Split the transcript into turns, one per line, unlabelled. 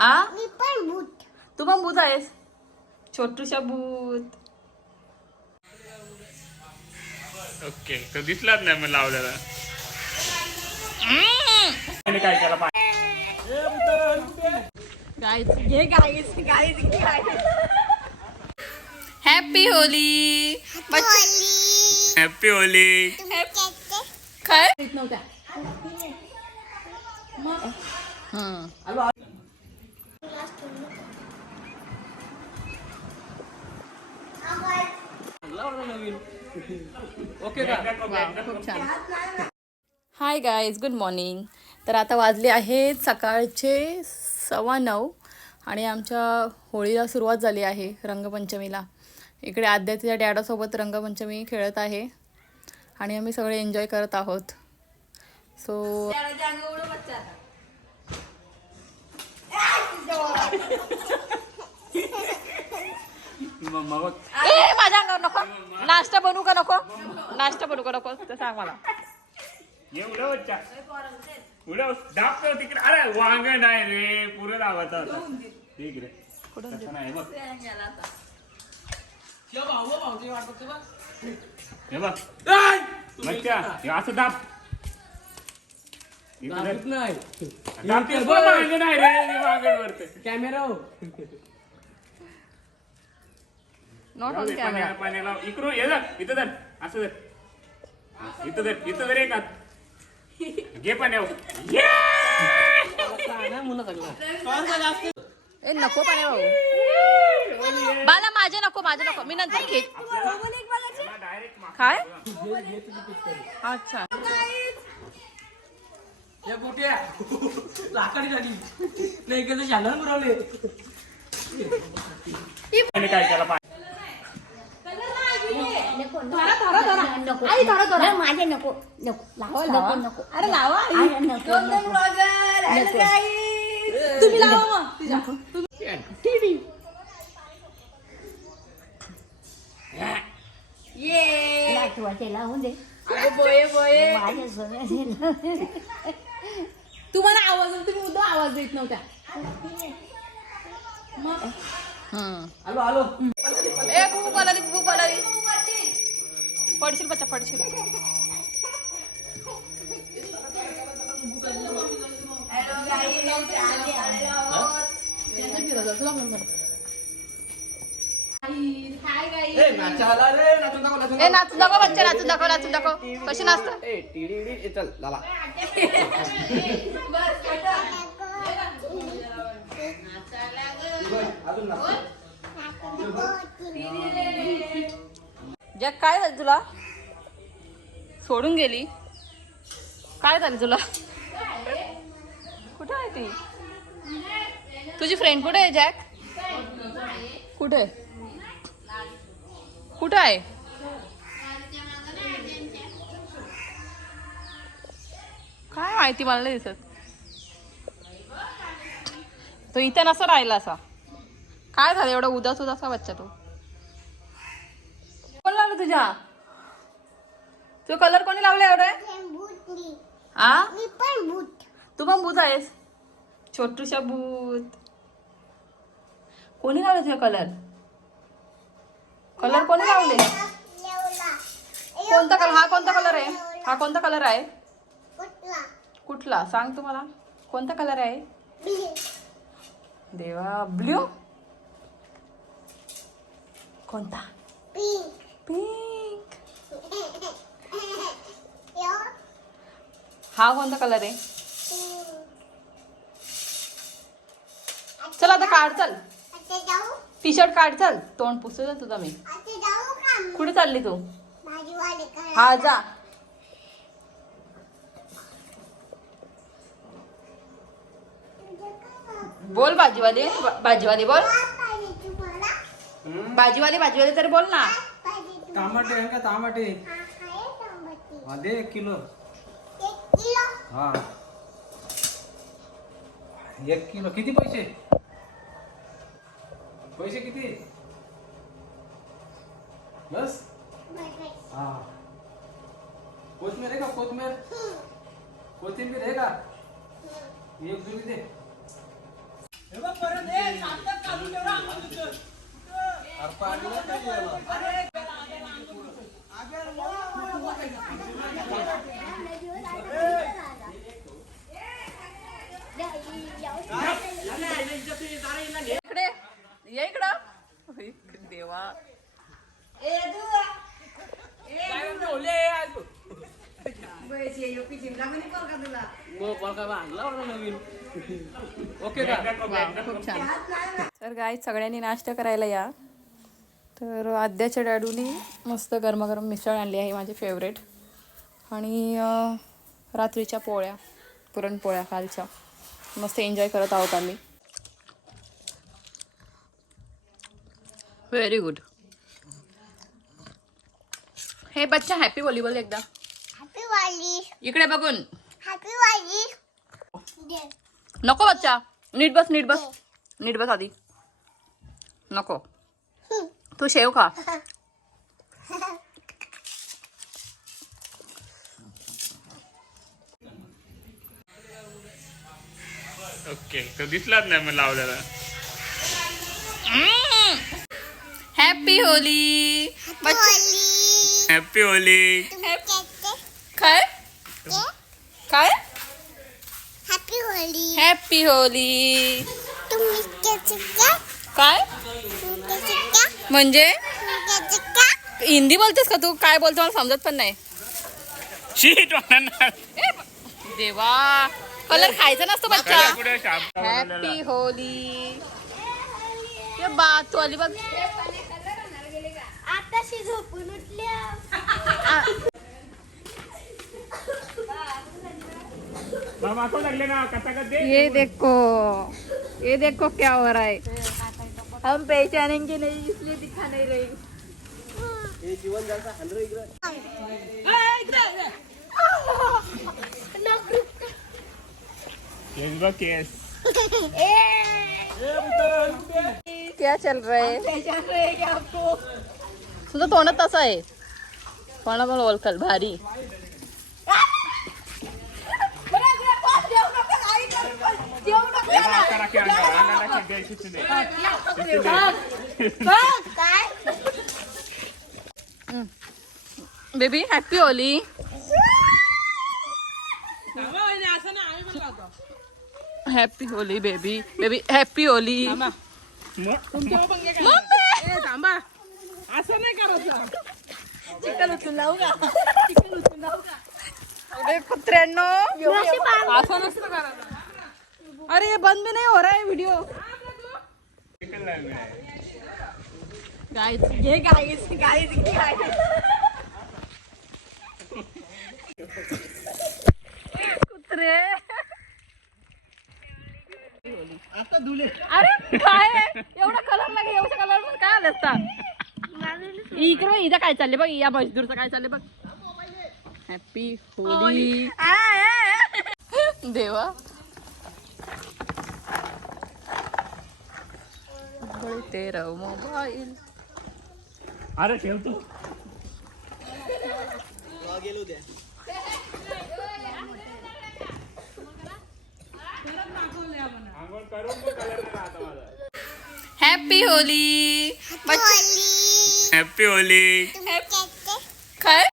आ?
मी पण भूत
तू पण भूत आहेस छोटूशा भूत
ओके तो दिसलाच नाही मग लावलेला. काय केला
हॅपी होली
होली
हॅपी होली
काय? खूप छान. हाय गाईज गुड मॉर्निंग तर आता वाजले आहेत सकाळचे सव्वा नऊ आणि आमच्या होळीला सुरुवात झाली आहे रंगपंचमीला. इकडे आद्या तिच्या डॅडासोबत रंगपंचमी खेळत आहे आणि आम्ही सगळे एन्जॉय करत आहोत. सो ए माझ्या अंगावर नको. नाश्ता बनवू का नको? नाश्ता बनवू का नको? ते सांग मला.
ये उडव बच्चा. उडव. दाबतो तिकडे. अरे वांग नाही रे. पुरं लावायचा होता ठीक रे. तसं नाही बघ. हे बघ. बच्चा हे असं दाब. इकडे.
नाही.
दाबतेस पण वांग नाही रे हे वरते
कॅमेरा
नॉट ऑन कॅमेरा
पाण्याला इकडून ये धर इथं धर असं धर इथं धर इथं धर एक हात घे पाण्यावर
ए नको पाणी भाऊ बाला माझे नको माझे नको मी नंतर खेळ काय अच्छा
लाकडी झाली नाही गेलं शालन बुरवले
नको माझे नको नको. लावा. नको. नको
अरे लावा
अरे नको
तुम्ही लावा मग
नाचवाचे लावून दे.
बोये बोये.
माझ्या सोन्याचे
तुम्हाला आवाज येतो, तुम्ही उद्या आवाज देत नव्हत्या.
आलो आलो
ए बुबू पलाली बुबू पलाली पडशील बच्चा पडशील.
ए नाचा दाखव
बच्चा दाखव नाचून दाखव. कशी नाचतात
ए टिडी डी चल लाला. अजून नाच.
जग काय झालं तुला? सोडून गेली. काय झालं तुला? कुठे आहे ती? तुझी फ्रेंड कुठे आहे जॅक कुठे कुठे आहे? काय माहिती मला नाही दिसत. तो इथे नसा राहिला असा. काय झालं एवढा उदास उदास का बच्चा तो? कोण लावलं तुझ्या? तू कलर कोणी लावला एवढे? आ तू पण भूत आहेस. छोटूशा भूत. कोणी लावले तुझे कलर कलर कोणी लावले? कोणता कलर हा कोणता कलर आहे? हा कोणता कलर आहे?
कुठला?
सांग तू मला कोणता कलर आहे? देवा ब्ल्यू? कोणता?
पिंक
पिंक
यो
हा कोणता कलर आहे? चल आता काढ चल.
आता जाऊ
टी शर्ट काढ चल. तोंड पुसू तुझा मी? कुठे चालली तू? हा जा. बोल भाजीवाली भाजीवाली बोल. भाजीवाली भाजीवाली तरी बोल ना.
टमाटे आहे का टमाटे दे किलो. हा. एक किलो. किती पैसे? पैसे किती? बस? हा. कोथमीर आहे का कोथमीर? कोथिंबीर आहे का? एक जुडी दे. हे बघ
इकडे ये इकडं. देवा.
ओके
तर गाय सगळ्यांनी नाश्ता करायला या. तर आद्याच्या डॅडूनी मस्त गरमागरम मिसळ आणली आहे माझी फेवरेट आणि रात्रीच्या पोळ्या पुरणपोळ्या कालच्या. मस्त एन्जॉय करत आहोत आम्ही. व्हेरी गुड हे बच्चा हॅपी व्हॉलीबॉल एकदा.
हॅपी वाली
इकडे बघून.
हॅपी वाली दे
नको बच्चा. नीट बस नीट बस. नीट बस आधी. नको. तू शेव खा.
ओके तो दिसलाच नाही मग लावलेला
हॅपी होली
हॅपी होली
काय? काय?
हॅपी होली
हॅपी होली काय? म्हणजे? हिंदी बोलतेस का तू? काय बोलतो मला समजत पण नाही.
शीट
देवा. कलर खायचा नसतो बच्चा. हॅपी होली ये बा तू आली बघ.
आताशी झोपून उठल्या.
ये देखो. ये देखो क्या हो रहा है. हम पहचानेंगे नहीं इसलिए दिखा नहीं रही
केस बघ केस
क्या चल रहा है? तुझं तोंड तसं आहे कोणा पण ओळखल भारी?
बाबा, करा की अंगावर, अंगाला Shinde, Shinde.
Baby happy Holi.
असं ना आम्ही पण लावतो
happy Holi baby baby happy Holi.
मग?
थांबा. असं नाही करायचं.
चिकन उचलून लावू का? चिकन उचलून लावू का? अरे कुत्र्यांनो. असं नसतं करायचं. अरे बंद नाही हो रहा है गाईज घे गाईज गाईज घे गाईज कुत्रे। अरे काय? एवढा कलर लागे एवढा कलरमध्ये काय आलं असता? इकडे इथं काय चालले बघ या बसदूरचं काय चालले बघ. हॅपी होली. देवा. तेरा मोबाईल
अरे ठेवतो
हॅपी होली
होली
हॅपी होली
तुम्ही त्याचं
काय